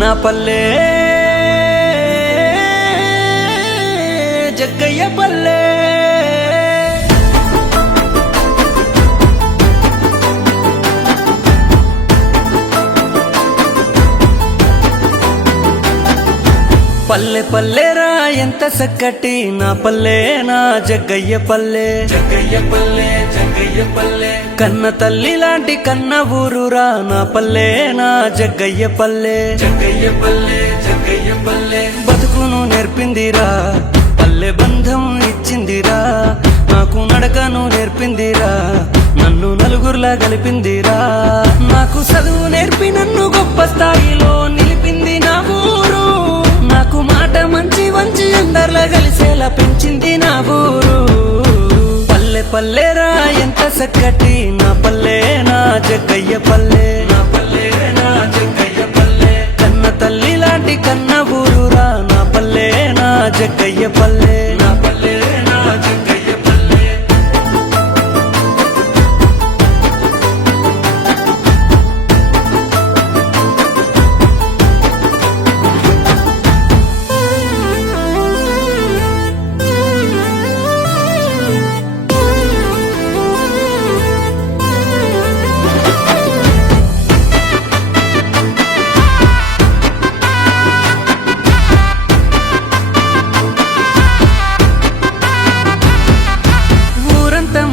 నా పల్లె జగ్గయ్య పల్లె పల్లె పల్లెరా ఎంత సక్కటి నా పల్లె నా జగ్గయ్య పల్లె జగ్గయ్య పల్లె జగ్గయ్య పల్లె కన్న తల్లి లాంటి కన్న ఊరురా నా పల్లె నా జగ్గయ్య పల్లె జగ్గయ్య పల్లె జగ్గయ్య పల్లె బతుకును నేర్పిందిరా పల్లె బంధం ఇచ్చిందిరా నాకు నడకను నేర్పిందిరా నన్ను నలుగురులా కలిపిందిరా నాకు చదువు నేర్పి నన్ను గొప్ప స్థాయిలో నిలిపింది నా ఊరు నాకు మాట మంచి వంచి అందరిలా కలిసేలా పెంచింది నా ఊరు పల్లె పల్లెరా ఎంత చక్కటి నా పల్లె నా జగ్గయ్య పల్లె నా పల్లె నా జగ్గయ్య పల్లె కన్న తల్లి లాంటి కన్న ఊరురా నా పల్లె నా జగ్గయ్య పల్లె నా పల్లె నా జగ్గయ్య పల్లె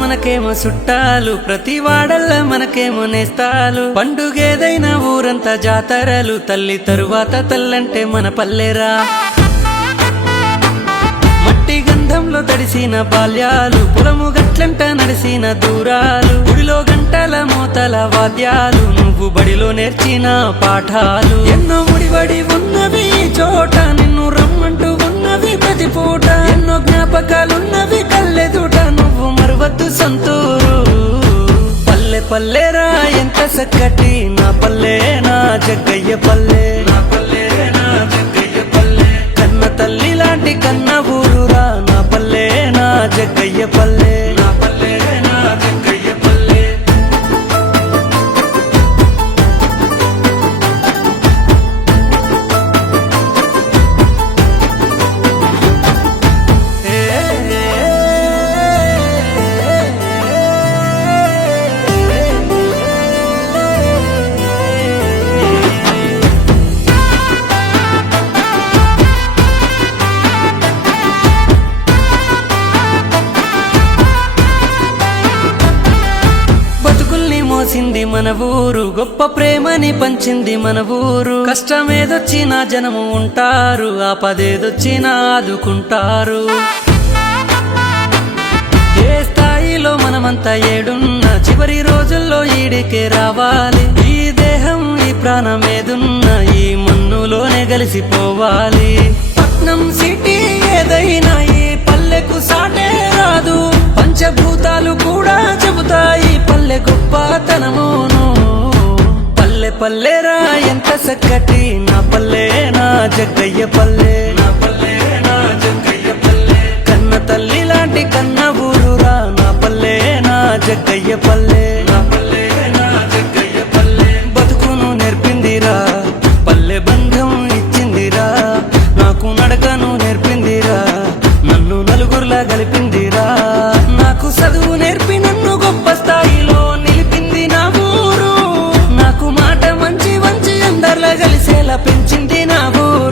మనకేమో చుట్టాలు ప్రతి వాడల్ల మనకేమో నేస్తాలు పండుగేదైనా ఊరంతా జాతరలు తల్లి తరువాత తల్లంటే మన పల్లెరా మట్టి గంధంలో తడిసిన బాల్యాలు పొలము గట్లంట నడిసిన దూరాలు గుడిలో గంటల మోతల వాద్యాలు నువ్వు బడిలో నేర్చిన పాఠాలు ఎన్నో ముడిబడి ఉన్నవి చోట నిన్ను రమ్మంటూ ఉన్నవి ప్రతి పూట ఎన్నో జ్ఞాపకాలున్నవి కళ్ళెదుట నువ్వు మరువద్దు సంతూరు పల్లె పల్లెరా ఎంత చక్కటి నా పల్లె నా జగ్గయ్య పల్లె నా పల్లె నా జగ్గయ్య పల్లె కన్న తల్లి లాంటి కన్న ఊరురా నా పల్లె నా జగ్గయ్య పల్లె నా పల్లె నా జగ్గయ్య పల్లె మోసింది మన ఊరు గొప్ప ప్రేమని పంచింది మన ఊరు కష్టమేదొచ్చినా జనము ఉంటారు ఆపదేదొచ్చినా ఆదుకుంటారు ఏ స్థాయిలో మనమంతా ఏడున్నా చివరి రోజుల్లో ఈడికే రావాలి ఈ దేహం ఈ ప్రాణం ఏదున్నా ఈ మన్నులోనే కలిసిపోవాలి పట్నం సిటీ ఏదైనా ఈ పల్లెకు సాటే రాదు పంచభూతాలు కూడా చెబుతాయి పల్లె గొప్పతనమును పల్లె పల్లెరా ఎంత చక్కటి నా పల్లె నా జగ్గయ్య పల్లె నా పల్లె నా జగ్గయ్య పల్లె కన్న తల్లి లాంటి కన్న ఊరురా నా పల్లె నా జగ్గయ్య పల్లె నా పల్లె నా జగ్గయ్య పల్లె బతుకును నేర్పిందిరా పల్లె బంధం ఇచ్చిందిరా నాకు నడకను నేర్పిందిరా నన్ను నలుగురులా కలిపిందిరా నాకు చదువు నేర్పి నన్ను గొప్ప స్థాయిలో నిలిపింది నా ఊరు నాకు మాట మంచి వంచి అందరిలా కలిసేలా పెంచింది నా ఊరు